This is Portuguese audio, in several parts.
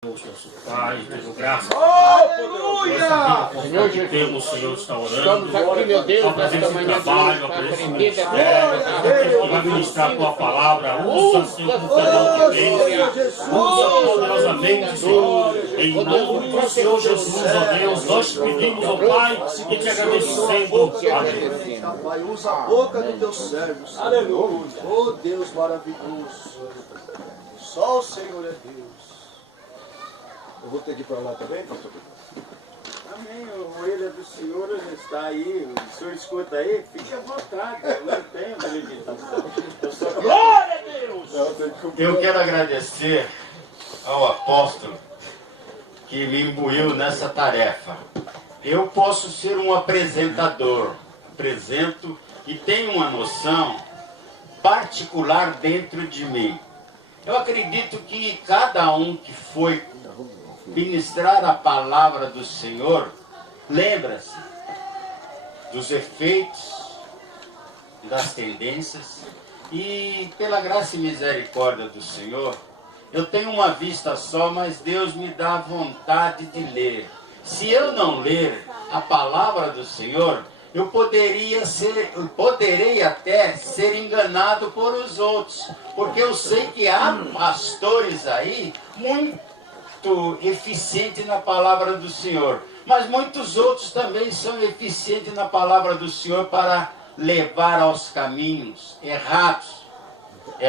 Pai, pelo graça. Aleluia! Senhor Jesus, temos, o Senhor está orando. Estamos aqui, meu Deus, nesta manhã trabalho, para aprender aprender vai ministrar a tua palavra. Usa, Senhor, o canal de Deus. Usa poderosamente, Senhor. Em nome do Senhor Jesus, ó Deus, nós te pedimos, ó Pai, e te agradecendo. Amém. Pai, usa a boca do teu servo. Aleluia. Oh Deus maravilhoso. Só o Senhor é Deus. Eu vou ter que ir para lá também, pastor? Amém. O orelha do Senhor está aí. O Senhor escuta aí. Fique à vontade. Eu não tenho limitação. Glória a Deus! Eu quero agradecer ao apóstolo que me imbuiu nessa tarefa. Eu posso ser um apresentador, apresento e tenho uma noção particular dentro de mim. Eu acredito que cada um que foi ministrar a palavra do Senhor, lembra-se dos efeitos, das tendências, e pela graça e misericórdia do Senhor, eu tenho uma vista só, mas Deus me dá vontade de ler. Se eu não ler a palavra do Senhor, eu poderei até ser enganado por os outros, porque eu sei que há pastores aí muito eficiente na palavra do Senhor, mas muitos outros também são eficientes na palavra do Senhor para levar aos caminhos errados,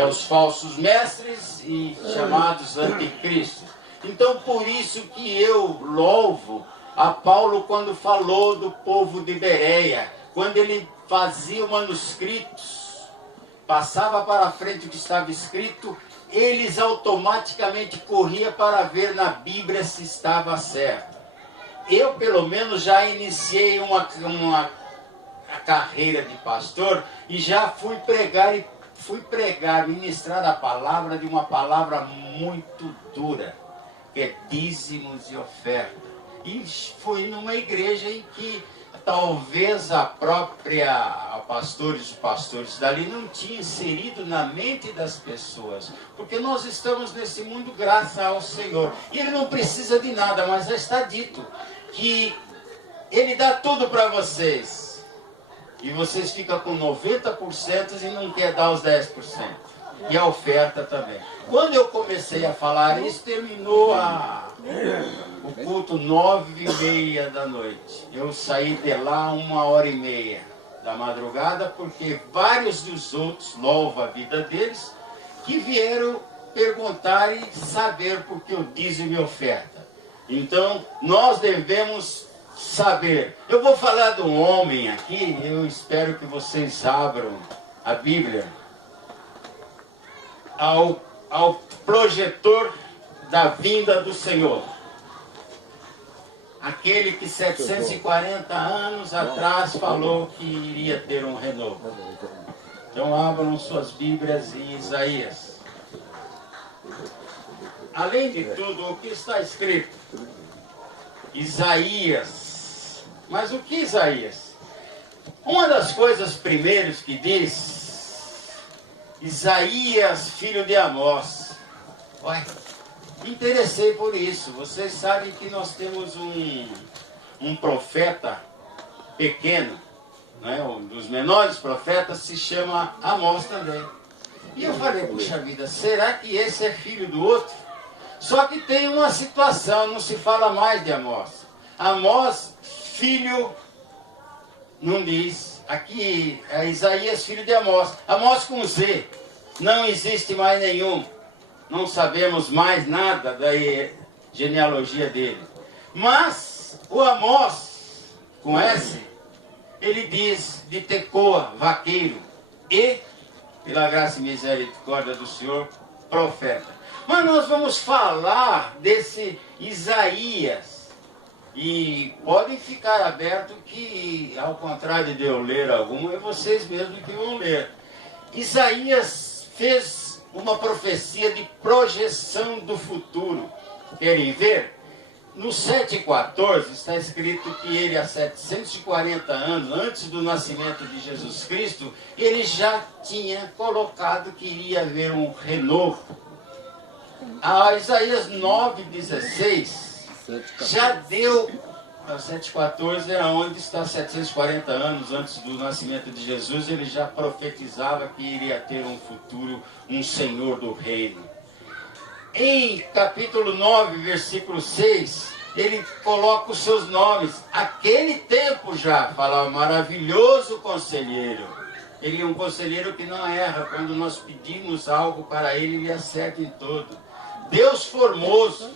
os falsos mestres e chamados anticristos. Então por isso que eu louvo a Paulo quando falou do povo de Bereia, quando ele fazia manuscritos, passava para a frente o que estava escrito, eles automaticamente corriam para ver na Bíblia se estava certo. Eu, pelo menos, já iniciei uma carreira de pastor e já fui pregar, ministrar a palavra de uma palavra muito dura, que é dízimos e oferta. E foi numa igreja em que talvez a própria os pastores dali não tinham inserido na mente das pessoas, porque nós estamos nesse mundo graças ao Senhor, e Ele não precisa de nada, mas já está dito que Ele dá tudo para vocês, e vocês ficam com 90% e não quer dar os 10%, e a oferta também. Quando eu comecei a falar isso, terminou o culto 9h30 da noite. Eu saí de lá 1h30 da madrugada, porque vários dos outros, louvo a vida deles, que vieram perguntar e saber por que eu dízimo e oferta. Então, nós devemos saber. Eu vou falar de um homem aqui, eu espero que vocês abram a Bíblia ao projetor da vinda do Senhor. Aquele que 740 anos atrás falou que iria ter um renovo. Então abram suas Bíblias em Isaías. Além de tudo, o que está escrito? Isaías. Mas o que Isaías? Uma das coisas primeiras que diz, Isaías, filho de Amós. Olha, me interessei por isso. Vocês sabem que nós temos um profeta pequeno, né? Um dos menores profetas se chama Amós também. E eu falei, puxa vida, será que esse é filho do outro? Só que tem uma situação, não se fala mais de Amós. Amós, filho, não diz. Aqui é Isaías, filho de Amós. Amós com Z, não existe mais nenhum. Não sabemos mais nada da genealogia dele. Mas o Amós, com S, ele diz de Tecoa, vaqueiro, e, pela graça e misericórdia do Senhor, profeta. Mas nós vamos falar desse Isaías. E podem ficar aberto que, ao contrário de eu ler algum, é vocês mesmos que vão ler. Isaías fez uma profecia de projeção do futuro. Querem ver? No 7,14 está escrito que ele, há 740 anos, antes do nascimento de Jesus Cristo, ele já tinha colocado que iria haver um renovo. a Isaías 9,16 já deu, 7,14 é onde está 740 anos antes do nascimento de Jesus, ele já profetizava que iria ter um futuro, um Senhor do reino. Em capítulo 9, versículo 6, ele coloca os seus nomes. Aquele tempo já falava maravilhoso conselheiro. Ele é um conselheiro que não erra. Quando nós pedimos algo para ele, ele acerta em tudo. Deus formoso,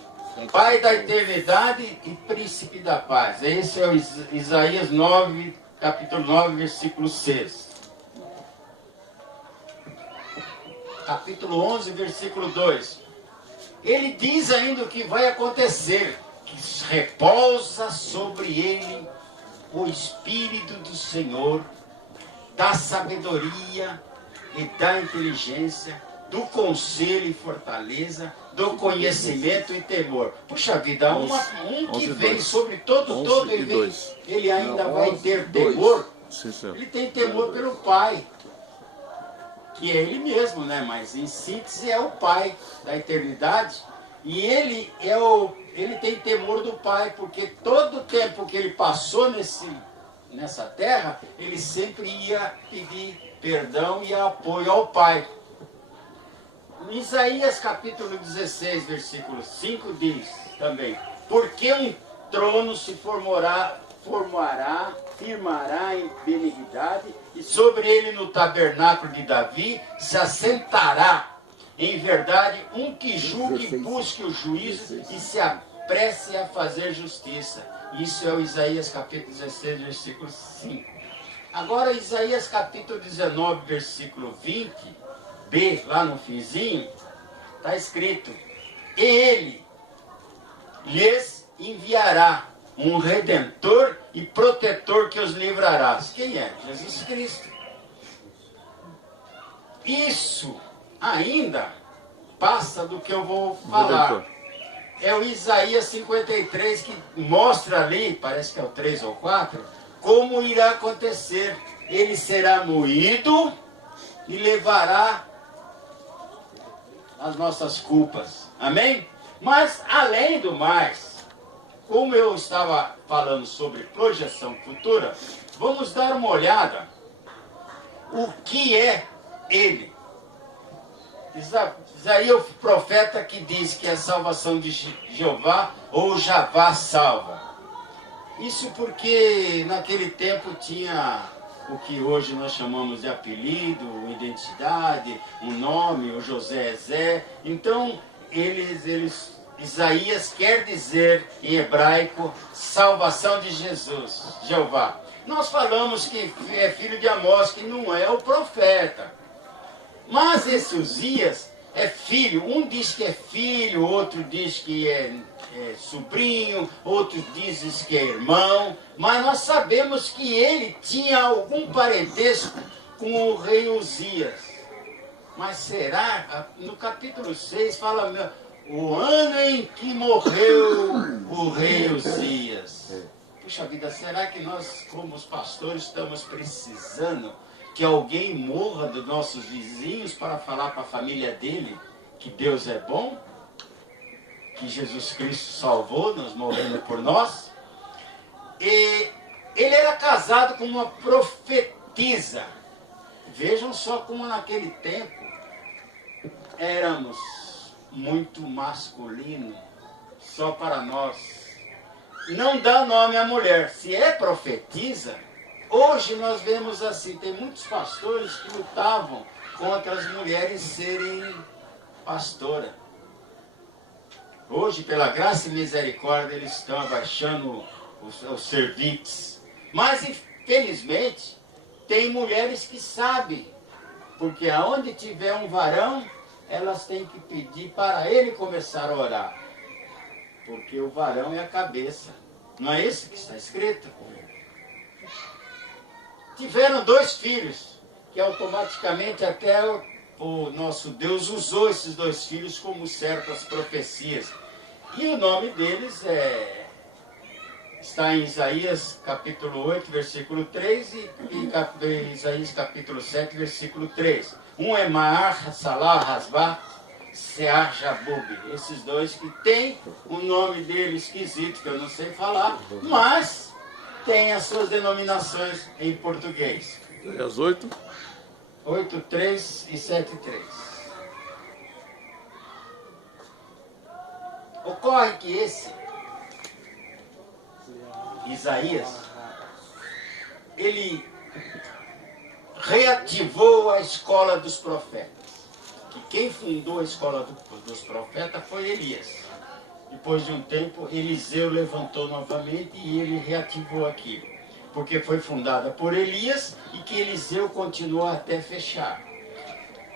Pai da eternidade e príncipe da paz. Esse é o Isaías 9, capítulo 9, versículo 6. Capítulo 11, versículo 2. Ele diz ainda o que vai acontecer, que repousa sobre ele o Espírito do Senhor, da sabedoria e da inteligência, do conselho e fortaleza, do conhecimento e temor. Puxa vida, um que vem sobre todo ele ainda vai ter temor. Ele tem temor pelo Pai, que é ele mesmo, né? Mas em síntese é o Pai da eternidade. E ele tem temor do Pai, porque todo o tempo que ele passou nessa terra, ele sempre ia pedir perdão e apoio ao Pai. Em Isaías capítulo 16, versículo 5 diz também: porque um trono se firmará em benignidade, e sobre ele no tabernáculo de Davi se assentará em verdade um que julgue e busque o juízo e se apresse a fazer justiça. Isso é o Isaías capítulo 16, versículo 5. Agora Isaías capítulo 19, versículo 20b, lá no finzinho, está escrito: e ele lhes enviará um redentor e protetor que os livrará. Quem é? Jesus Cristo. Isso ainda passa do que eu vou falar. É o Isaías 53 que mostra ali, parece que é o 3 ou 4, como irá acontecer. Ele será moído e levará as nossas culpas. Amém? Mas, além do mais, como eu estava falando sobre projeção futura, vamos dar uma olhada o que é ele. Isaías, o profeta que diz que é a salvação de Jeová ou Javá salva. Isso porque naquele tempo tinha o que hoje nós chamamos de apelido, identidade, um nome, o José Zé. Então, Isaías quer dizer em hebraico salvação de Jesus, Jeová. Nós falamos que é filho de Amós, que não é o profeta. Mas esse Uzias é filho. Um diz que é filho, outro diz que é sobrinho, outro diz que é irmão. Mas nós sabemos que ele tinha algum parentesco com o rei Uzias. Mas será? No capítulo 6 fala o ano em que morreu o rei Uzias. Puxa vida, será que nós, como os pastores, estamos precisando que alguém morra dos nossos vizinhos para falar para a família dele que Deus é bom? Que Jesus Cristo salvou, nos morrendo por nós? E ele era casado com uma profetisa. Vejam só como naquele tempo éramos muito masculino, só para nós. Não dá nome à mulher. Se é profetisa, hoje nós vemos assim, tem muitos pastores que lutavam contra as mulheres serem pastora. Hoje, pela graça e misericórdia, eles estão abaixando os cerviques. Mas, infelizmente, tem mulheres que sabem, porque aonde tiver um varão, elas têm que pedir para ele começar a orar. Porque o varão é a cabeça. Não é isso que está escrito? Tiveram 2 filhos, que automaticamente até o nosso Deus usou esses 2 filhos como certas profecias. E o nome deles está em Isaías capítulo 8, versículo 3 e Isaías capítulo 7, versículo 3. Um é Maar, Salah, Hasbá, Sear-Jabub. Esses dois que tem o nome dele esquisito, que eu não sei falar, mas tem as suas denominações em português. E as 8? 8.3 e 7.3. Ocorre que esse Isaías, ele reativou a escola dos profetas. Que quem fundou a escola dos profetas foi Elias. Depois de um tempo, Eliseu levantou novamente e ele reativou aquilo. Porque foi fundada por Elias e que Eliseu continuou até fechar.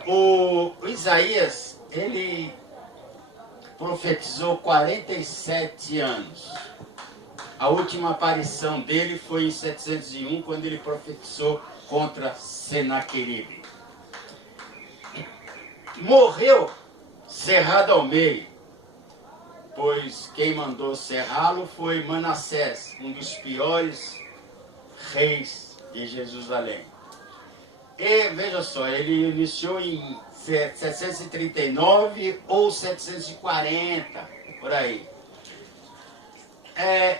O Isaías, ele profetizou 47 anos. A última aparição dele foi em 701, quando ele profetizou contra Senaqueribe. Morreu cerrado ao meio, pois quem mandou cerrá-lo foi Manassés, um dos piores reis de Jerusalém. E veja só, ele iniciou em 739 ou 740, por aí.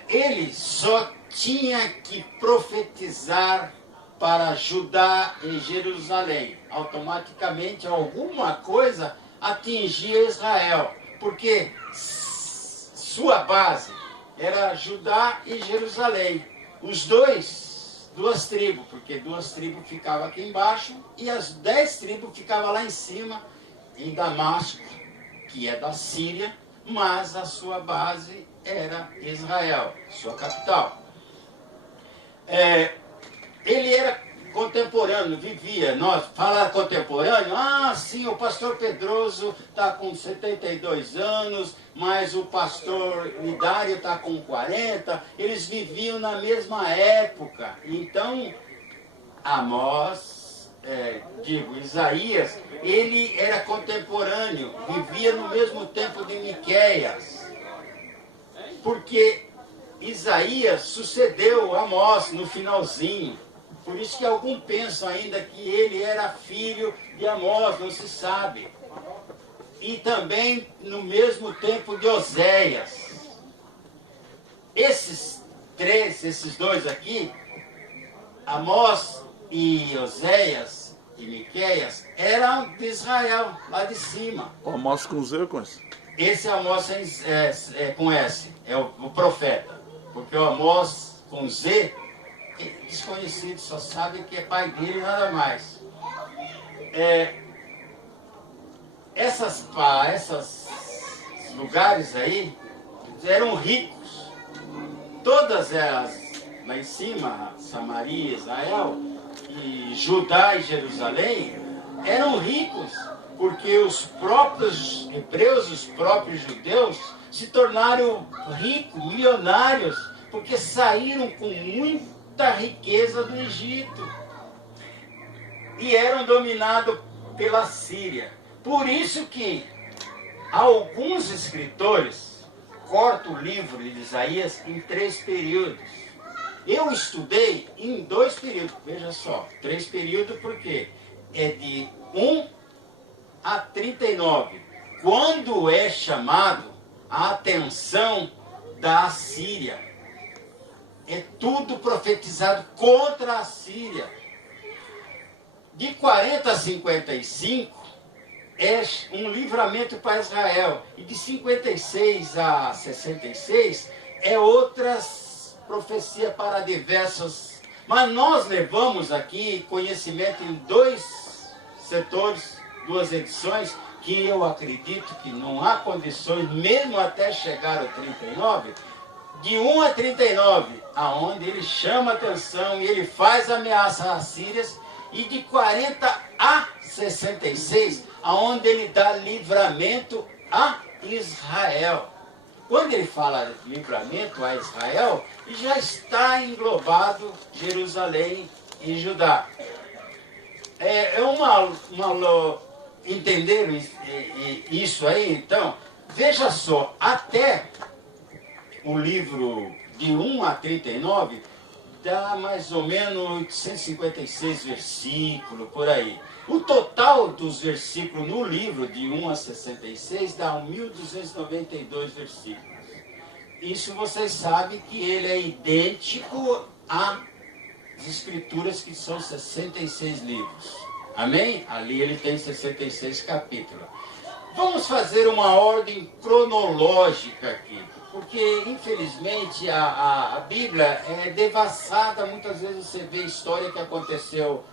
Ele só tinha que profetizar para Judá e Jerusalém. Automaticamente alguma coisa atingia Israel, porque sua base era Judá e Jerusalém. Os duas tribos, porque 2 tribos ficavam aqui embaixo e as 10 tribos ficavam lá em cima, em Damasco, que é da Síria, mas a sua base era Israel, sua capital. Ele era contemporâneo, vivia, nós falar contemporâneo, sim, o pastor Pedroso está com 72 anos, mas o pastor Idário está com 40, eles viviam na mesma época. Então, Isaías, ele era contemporâneo, vivia no mesmo tempo de Miqueias, porque Isaías sucedeu Amós no finalzinho. Por isso que alguns pensam ainda que ele era filho de Amós, não se sabe. E também no mesmo tempo de Oséias. Esses dois aqui, Amós e Oséias e Miqueias, eram de Israel, lá de cima. O Amós com Z eu conheço. Esse Amós com S, é o profeta. Porque o Amós com Z, desconhecido, só sabe que é pai dele e nada mais. Esses lugares aí eram ricos. Todas elas lá em cima, Samaria, Israel, e Judá e Jerusalém, eram ricos, porque os próprios hebreus, os próprios judeus, se tornaram ricos, milionários, porque saíram com muita riqueza do Egito e eram dominados pela Síria. Por isso que alguns escritores cortam o livro de Isaías em 3 períodos. Eu estudei em 2 períodos, veja só, 3 períodos porque é de 1 a 39, quando é chamado a atenção da Assíria. É tudo profetizado contra a Síria. De 40 a 55 é um livramento para Israel. E de 56 a 66 é outras profecias para diversas. Mas nós levamos aqui conhecimento em 2 setores, 2 edições, que eu acredito que não há condições, mesmo até chegar ao 39, de 1 a 39, aonde ele chama atenção e ele faz ameaça às Sírias, e de 40 a 66, aonde ele dá livramento a Israel. Quando ele fala de livramento a Israel, já englobado Jerusalém e Judá. Entenderam isso aí? Então, veja só, até o livro de 1 a 39, dá mais ou menos 856 versículos, por aí. O total dos versículos no livro, de 1 a 66, dá 1.292 versículos. Isso vocês sabem que ele é idêntico às escrituras, que são 66 livros. Amém? Ali ele tem 66 capítulos. Vamos fazer uma ordem cronológica aqui, porque infelizmente a Bíblia é devassada. Muitas vezes você vê história que aconteceu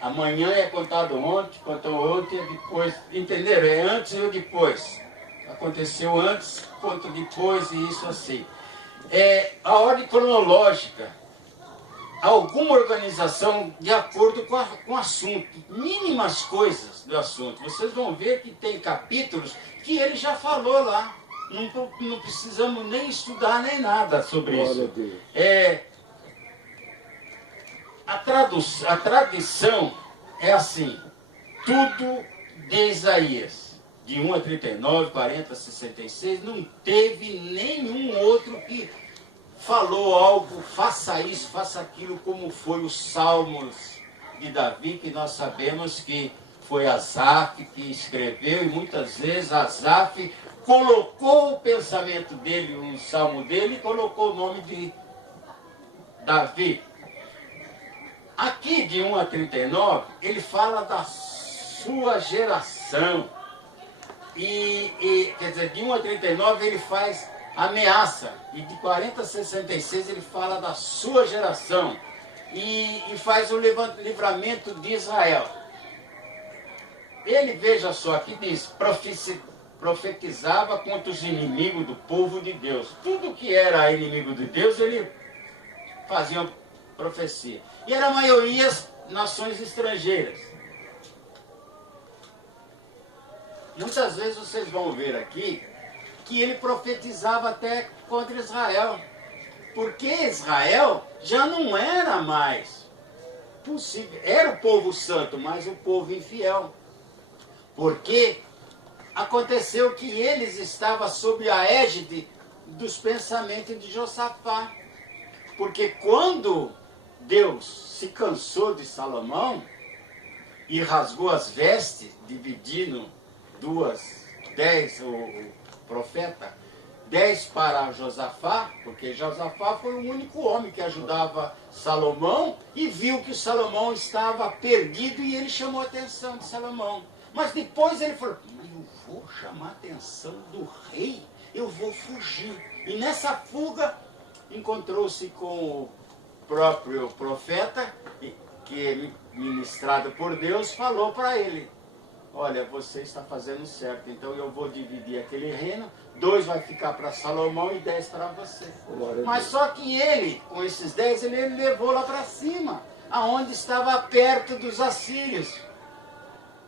amanhã, é contado ontem, contou ontem, é depois, entenderam? É antes e depois. Aconteceu antes, conta depois, e isso assim. É a ordem cronológica. Alguma organização de acordo com o assunto, mínimas coisas do assunto. Vocês vão ver que tem capítulos que ele já falou lá. Não precisamos nem estudar nem nada sobre isso. A tradição é assim, tudo de Isaías, de 1 a 39, 40 a 66, não teve nenhum outro que falou algo, faça isso, faça aquilo, como foi os Salmos de Davi, que nós sabemos que foi Asaf que escreveu, e muitas vezes Asaf colocou o pensamento dele, o salmo dele, e colocou o nome de Davi. Aqui, de 1 a 39, ele fala da sua geração. Quer dizer, de 1 a 39 ele faz ameaça. E de 40 a 66 ele fala da sua geração. E faz o livramento de Israel. Ele, veja só, aqui diz, profetizava contra os inimigos do povo de Deus. Tudo que era inimigo de Deus, ele fazia uma profecia. E era a maioria nações estrangeiras. Muitas vezes vocês vão ver aqui que ele profetizava até contra Israel. Porque Israel já não era mais possível. Era o povo santo, mas o povo infiel. Porque aconteceu que eles estavam sob a égide dos pensamentos de Josafá. Porque quando Deus se cansou de Salomão e rasgou as vestes, dividindo 10, o profeta, 10 para Josafá, porque Josafá foi o único homem que ajudava Salomão, e viu que o Salomão estava perdido, e ele chamou a atenção de Salomão. Mas depois ele falou, eu vou chamar a atenção do rei, eu vou fugir. E nessa fuga encontrou-se com o próprio profeta, que ministrado por Deus, falou para ele, olha, você está fazendo certo, então eu vou dividir aquele reino, 2 vai ficar para Salomão e 10 para você. Mas só que ele, com esses 10, ele levou lá para cima, aonde estava perto dos assírios.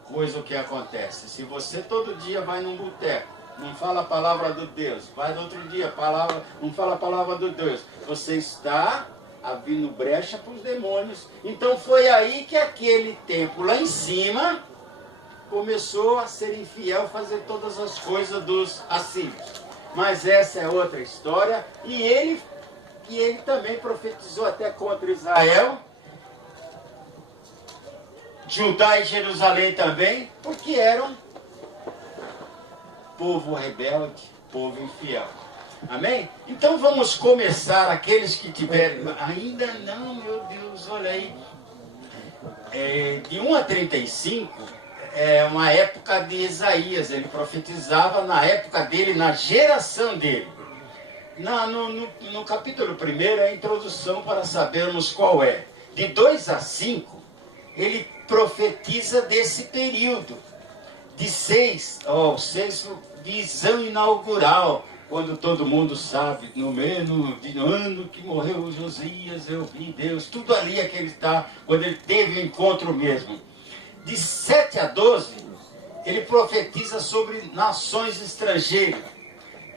Coisa o que acontece, se você todo dia vai num boteco, não fala a palavra do Deus, vai no outro dia, não fala a palavra do Deus, você está abrindo brecha para os demônios. Então foi aí que aquele templo lá em cima começou a ser infiel, fazer todas as coisas dos assírios. Mas essa é outra história. E ele também profetizou até contra Israel, Judá e Jerusalém também, porque eram povo rebelde, povo infiel. Amém? Então vamos começar, aqueles que tiverem... Ainda não, meu Deus, olha aí. De 1 a 35, é uma época de Isaías. Ele profetizava na época dele, na geração dele. No capítulo 1 é a introdução para sabermos qual é. De 2 a 5, ele profetiza desse período. De 6, visão inaugural, quando todo mundo sabe, no ano que morreu Josias, eu vi Deus, tudo ali é que ele está, quando ele teve o encontro mesmo. De 7 a 12, ele profetiza sobre nações estrangeiras.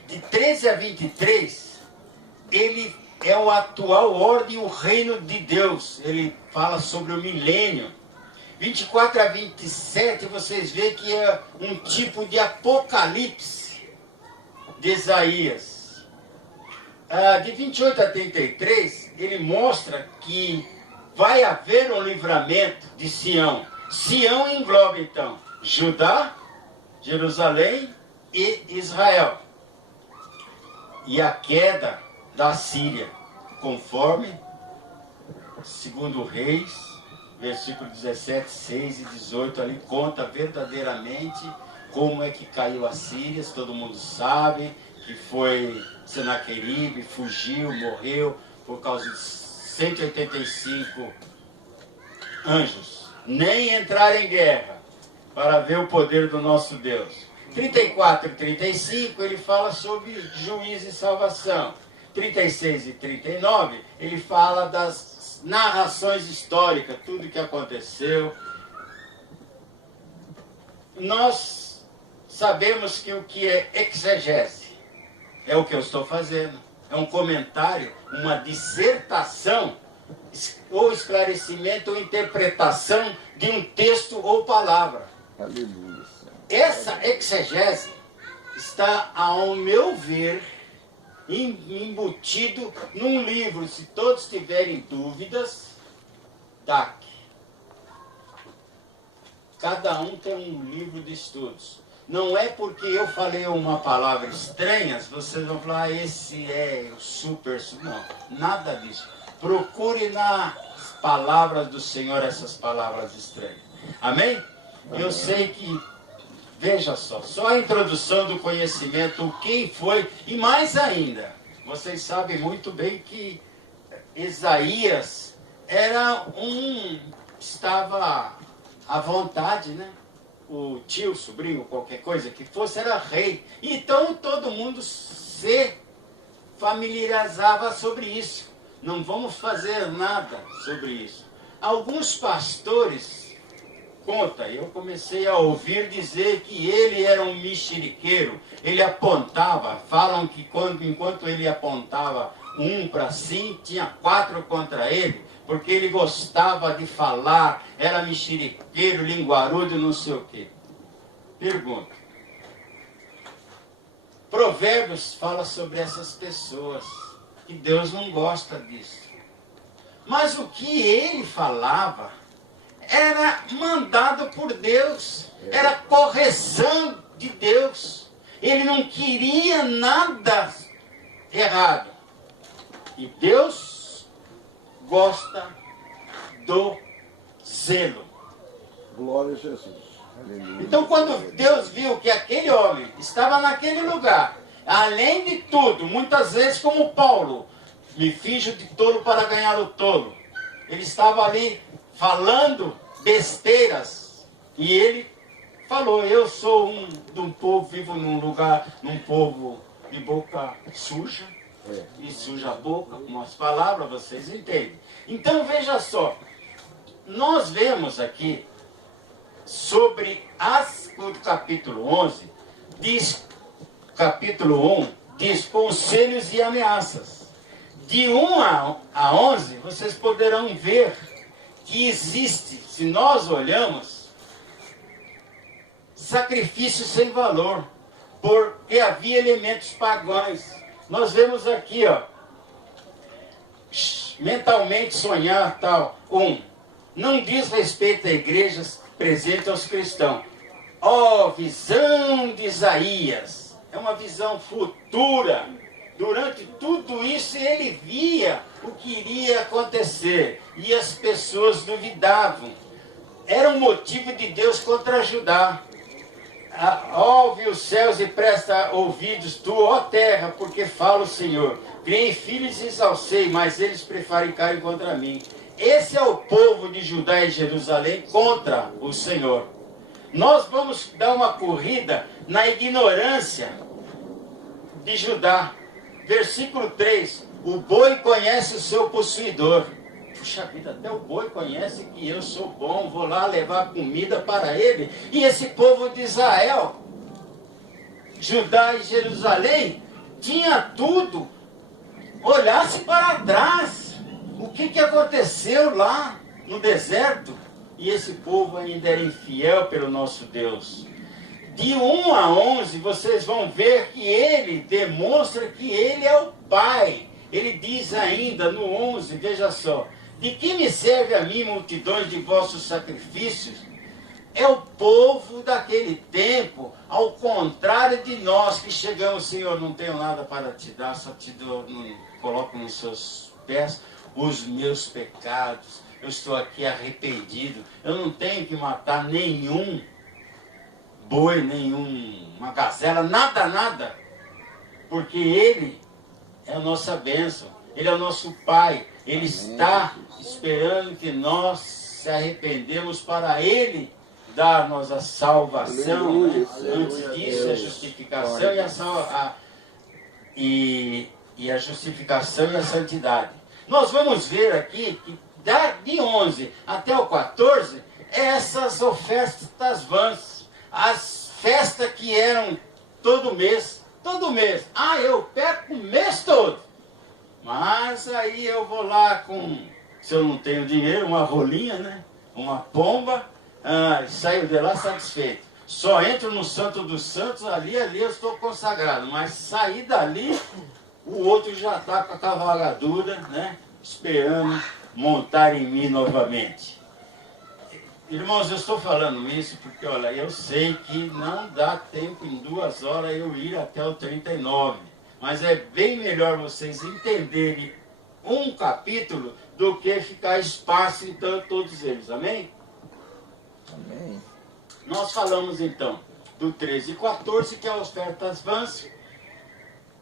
De 13 a 23, ele é o atual ordem, o reino de Deus. Ele fala sobre o milênio. 24 a 27, vocês veem que é um tipo de apocalipse de Isaías. de 28 a 33, ele mostra que vai haver um livramento de Sião. Sião engloba, então, Judá, Jerusalém e Israel. E a queda da Síria, conforme 2 Reis, versículo 17, 6 e 18, ali conta verdadeiramente como é que caiu a Síria. Todo mundo sabe que foi Senaqueribe, fugiu, morreu por causa de 185 anjos. Nem entrar em guerra para ver o poder do nosso Deus. 34 e 35 ele fala sobre juízo e salvação. 36 e 39 ele fala das narrações históricas, tudo que aconteceu. Nós sabemos que o que é exegese é o que eu estou fazendo. É um comentário, uma dissertação, ou esclarecimento ou interpretação de um texto ou palavra. Aleluia. Essa exegese está, ao meu ver, embutido num livro. Se todos tiverem dúvidas, DAC. Cada um tem um livro de estudos. Não é porque eu falei uma palavra estranha, vocês vão falar, esse é o super... Não, nada disso. Procure nas palavras do Senhor essas palavras estranhas. Amém? Eu sei que, veja só a introdução do conhecimento, quem foi, e mais ainda, vocês sabem muito bem que Isaías estava à vontade, né? O tio, sobrinho, qualquer coisa que fosse, era rei. Então todo mundo se familiarizava sobre isso. Não vamos fazer nada sobre isso. Alguns pastores eu comecei a ouvir dizer que ele era um mexeriqueiro. Ele apontava, falam que enquanto ele apontava um para si, tinha 4 contra ele, porque ele gostava de falar, era mexeriqueiro, linguarudo, não sei o quê. Pergunta. Provérbios fala sobre essas pessoas, que Deus não gosta disso. Mas o que ele falava era mandado por Deus, era correção de Deus. Ele não queria nada errado. E Deus gosta do zelo. Glória a Jesus. Aleluia. Então, quando Deus viu que aquele homem estava naquele lugar, além de tudo, muitas vezes como Paulo, me finjo de tolo para ganhar o tolo. Ele estava ali falando besteiras, e ele falou, eu sou de um povo, vivo num povo de boca suja, e suja a boca, com as palavras, vocês entendem. Então veja só, nós vemos aqui sobre o capítulo 11, capítulo 1, diz conselhos e ameaças. De 1 a 11, vocês poderão ver que existe, se nós olhamos, sacrifício sem valor, porque havia elementos pagãos. Nós vemos aqui, mentalmente sonhar, tal. 1. Não diz respeito a igrejas presentes aos cristãos. Visão de Isaías. É uma visão futura. Durante tudo isso ele via o que iria acontecer. E as pessoas duvidavam. Era um motivo de Deus contra Judá. Ouve os céus e presta ouvidos tu, ó terra, porque fala o Senhor. Criei filhos e exalcei, mas eles prevaricaram contra mim. Esse é o povo de Judá e Jerusalém contra o Senhor. Nós vamos dar uma corrida na ignorância de Judá. Versículo 3. O boi conhece o seu possuidor. Puxa vida, até o boi conhece que eu sou bom, vou lá levar comida para ele. E esse povo de Israel, Judá e Jerusalém, tinha tudo. Olhasse para trás. O que aconteceu lá no deserto? E esse povo ainda era infiel pelo nosso Deus. De 1 a 11, vocês vão ver que ele demonstra que ele é o Pai. Ele diz ainda no 11, veja só: de que me serve a mim multidões de vossos sacrifícios? É o povo daquele tempo, ao contrário de nós que chegamos, Senhor, não tenho nada para te dar, só te dou, coloco nos seus pés os meus pecados. Eu estou aqui arrependido. Eu não tenho que matar nenhum boi, nenhuma gazela, nada. Porque Ele é a nossa bênção. Ele é o nosso Pai. Ele está esperando que nós se arrependemos para Ele dar-nos a salvação. Né? Antes disso, a justificação e a justificação e a santidade. Nós vamos ver aqui que de 11 até o 14, essas ofertas vãs, as festas que eram todo mês. Ah, eu peco o mês todo. Mas aí eu vou lá com, se eu não tenho dinheiro, uma rolinha, né? Uma pomba, saio de lá satisfeito. Só entro no Santo dos Santos, ali eu estou consagrado. Mas sair dali, o outro já está com a cavalgadura, né? Esperando montar em mim novamente. Irmãos, eu estou falando isso porque, olha, eu sei que não dá tempo em 2 horas eu ir até o 39. Mas é bem melhor vocês entenderem um capítulo do que ficar espaço em todos eles. Amém? Amém. Nós falamos então do 13 e 14, que é as ofertas vãs.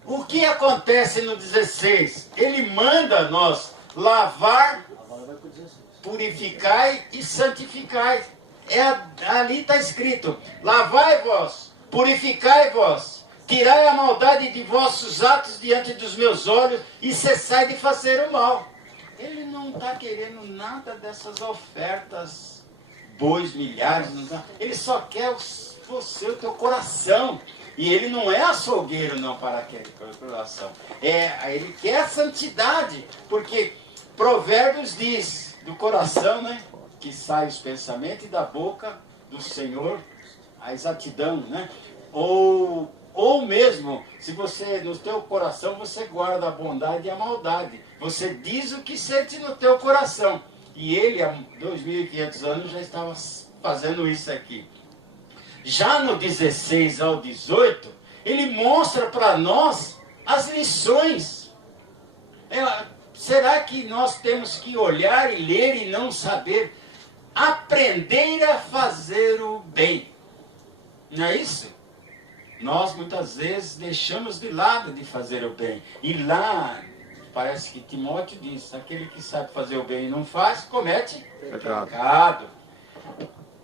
O que acontece no 16? Ele manda nós lavar, purificai e santificai. Ali está escrito: lavai-vos, purificai-vos, tirai a maldade de vossos atos diante dos meus olhos e cessai de fazer o mal. Ele não está querendo nada dessas ofertas, bois, milhares, não tá. Ele só quer você, o teu coração. E ele não é açougueiro não para aquele coração. Ele quer santidade, porque Provérbios diz, do coração, né, que sai os pensamentos, e da boca do Senhor a exatidão, né? Ou mesmo, se você, no teu coração, você guarda a bondade e a maldade. Você diz o que sente no teu coração. E ele, há 2.500 anos, já estava fazendo isso aqui. Já no 16 ao 18, ele mostra para nós as lições. Será que nós temos que olhar e ler e não saber? Aprender a fazer o bem. Não é isso? Nós muitas vezes deixamos de lado de fazer o bem. E lá, parece que Timóteo diz, aquele que sabe fazer o bem e não faz, comete pecado.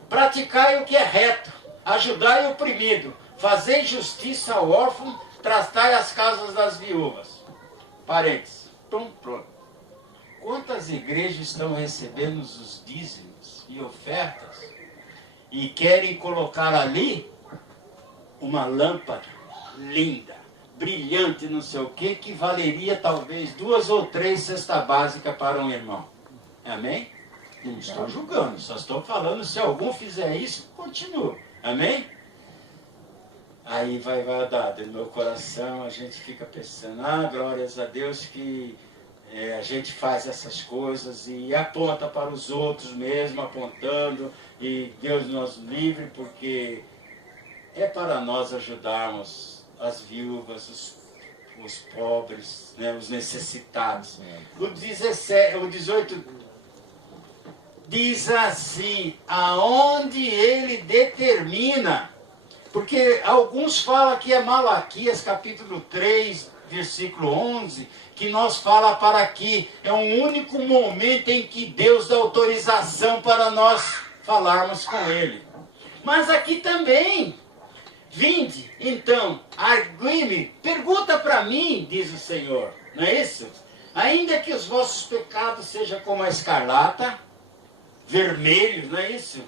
Praticai o que é reto, ajudai o oprimido, fazei justiça ao órfão, tratai as casas das viúvas. Parênteses. Pronto. Quantas igrejas estão recebendo os dízimos e ofertas e querem colocar ali uma lâmpada linda, brilhante, não sei o que valeria talvez 2 ou 3 cestas básicas para um irmão? Amém? Não estou julgando, só estou falando, se algum fizer isso, continua. Amém? Aí vai dar no meu coração, a gente fica pensando, glórias a Deus que a gente faz essas coisas e aponta para os outros mesmo, apontando, e Deus nos livre, porque é para nós ajudarmos as viúvas, os pobres, né, os necessitados. O 18 diz assim, aonde ele determina, porque alguns falam que é Malaquias capítulo 3, versículo 11, que nós fala para que é um único momento em que Deus dá autorização para nós falarmos com Ele. Mas aqui também, vinde, então, argui-me, pergunta para mim, diz o Senhor, não é isso? Ainda que os vossos pecados sejam como a escarlata, vermelhos, não é isso?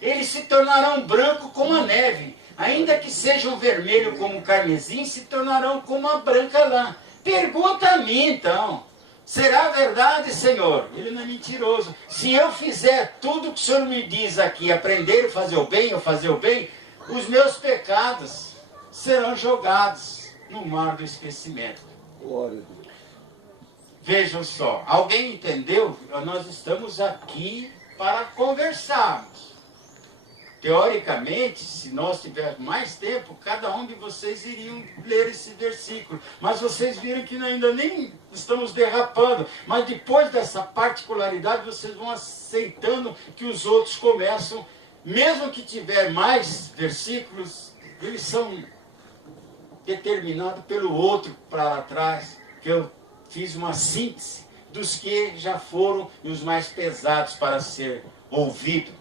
Eles se tornarão branco como a neve. Ainda que sejam vermelho como o carmesim, se tornarão como a branca lã. Pergunta a mim, então. Será verdade, Senhor? Ele não é mentiroso. Se eu fizer tudo o que o Senhor me diz aqui, aprender a fazer o bem, os meus pecados serão jogados no mar do esquecimento. Glória a Deus. Vejam só, alguém entendeu? Nós estamos aqui para conversarmos. Teoricamente, se nós tivermos mais tempo, cada um de vocês iriam ler esse versículo. Mas vocês viram que ainda nem estamos derrapando. Mas depois dessa particularidade, vocês vão aceitando que os outros começam, mesmo que tiver mais versículos, eles são determinados pelo outro para lá atrás, que eu fiz uma síntese dos que já foram e os mais pesados para ser ouvido.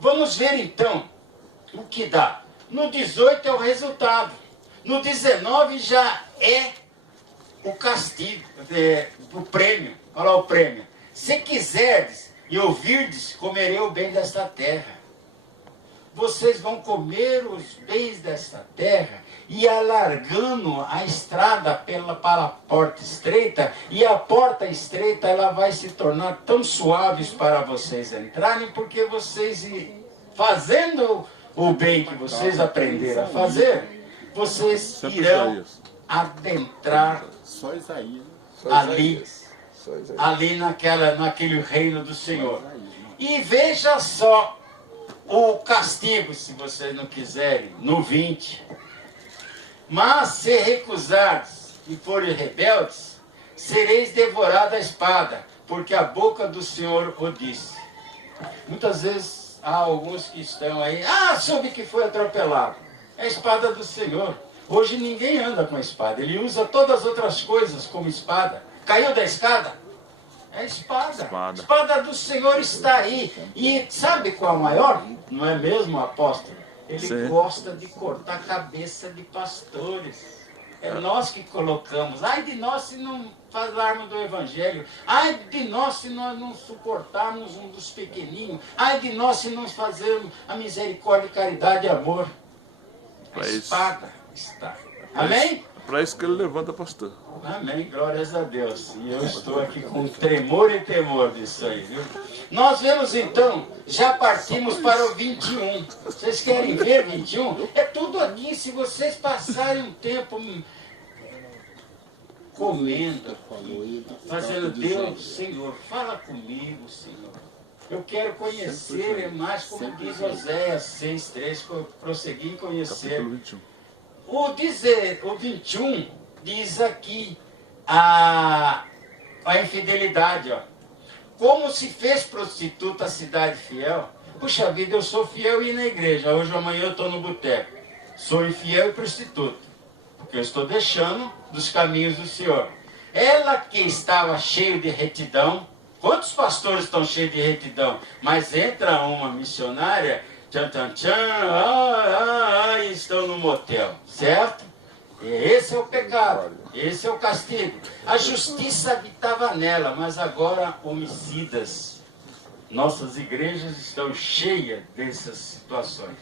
Vamos ver então o que dá. No 18 é o resultado. No 19 já é o castigo, o prêmio. Olha lá o prêmio. Se quiserdes e ouvirdes, comerei o bem desta terra. Vocês vão comer os bens desta terra e alargando a estrada para a porta estreita, e a porta estreita ela vai se tornar tão suave para vocês entrarem, porque vocês, fazendo o bem que vocês aprenderam a fazer, vocês irão adentrar Só Isaías. ali naquele reino do Senhor. E veja só o castigo, se vocês não quiserem, no 20. Mas se recusardes e forem rebeldes, sereis devorados à espada, porque a boca do Senhor o disse. Muitas vezes há alguns que estão aí, soube que foi atropelado. É a espada do Senhor. Hoje ninguém anda com a espada, ele usa todas as outras coisas como espada. Caiu da escada? É a espada. A espada do Senhor está aí. E sabe qual é o maior? Não é mesmo, apóstolo? Ele gosta de cortar a cabeça de pastores. É nós que colocamos. Ai de nós se não falarmos do Evangelho. Ai de nós se nós não suportarmos um dos pequeninos. Ai de nós se não fazermos a misericórdia, caridade e amor. A espada está. Amém? É para isso que ele levanta, pastor. Amém, glórias a Deus. E eu estou aqui com tremor e temor disso aí, viu? Nós vemos então, já partimos para o 21. Vocês querem ver 21? É tudo aqui, se vocês passarem um tempo comendo, fazendo Deus, Senhor, fala comigo, Senhor. Eu quero conhecer mais, como diz Oséias 6:3, prosseguir em conhecer. Capítulo 21. O 21 diz aqui a infidelidade, ó. Como se fez prostituta a cidade fiel? Puxa vida, eu sou fiel e ir na igreja. Hoje ou amanhã eu estou no boteco. Sou infiel e prostituta, porque eu estou deixando dos caminhos do Senhor. Ela que estava cheia de retidão. Quantos pastores estão cheios de retidão? Mas entra uma missionária, e estão no motel, certo? Esse é o pecado, esse é o castigo. A justiça habitava nela, mas agora homicidas. Nossas igrejas estão cheias dessas situações.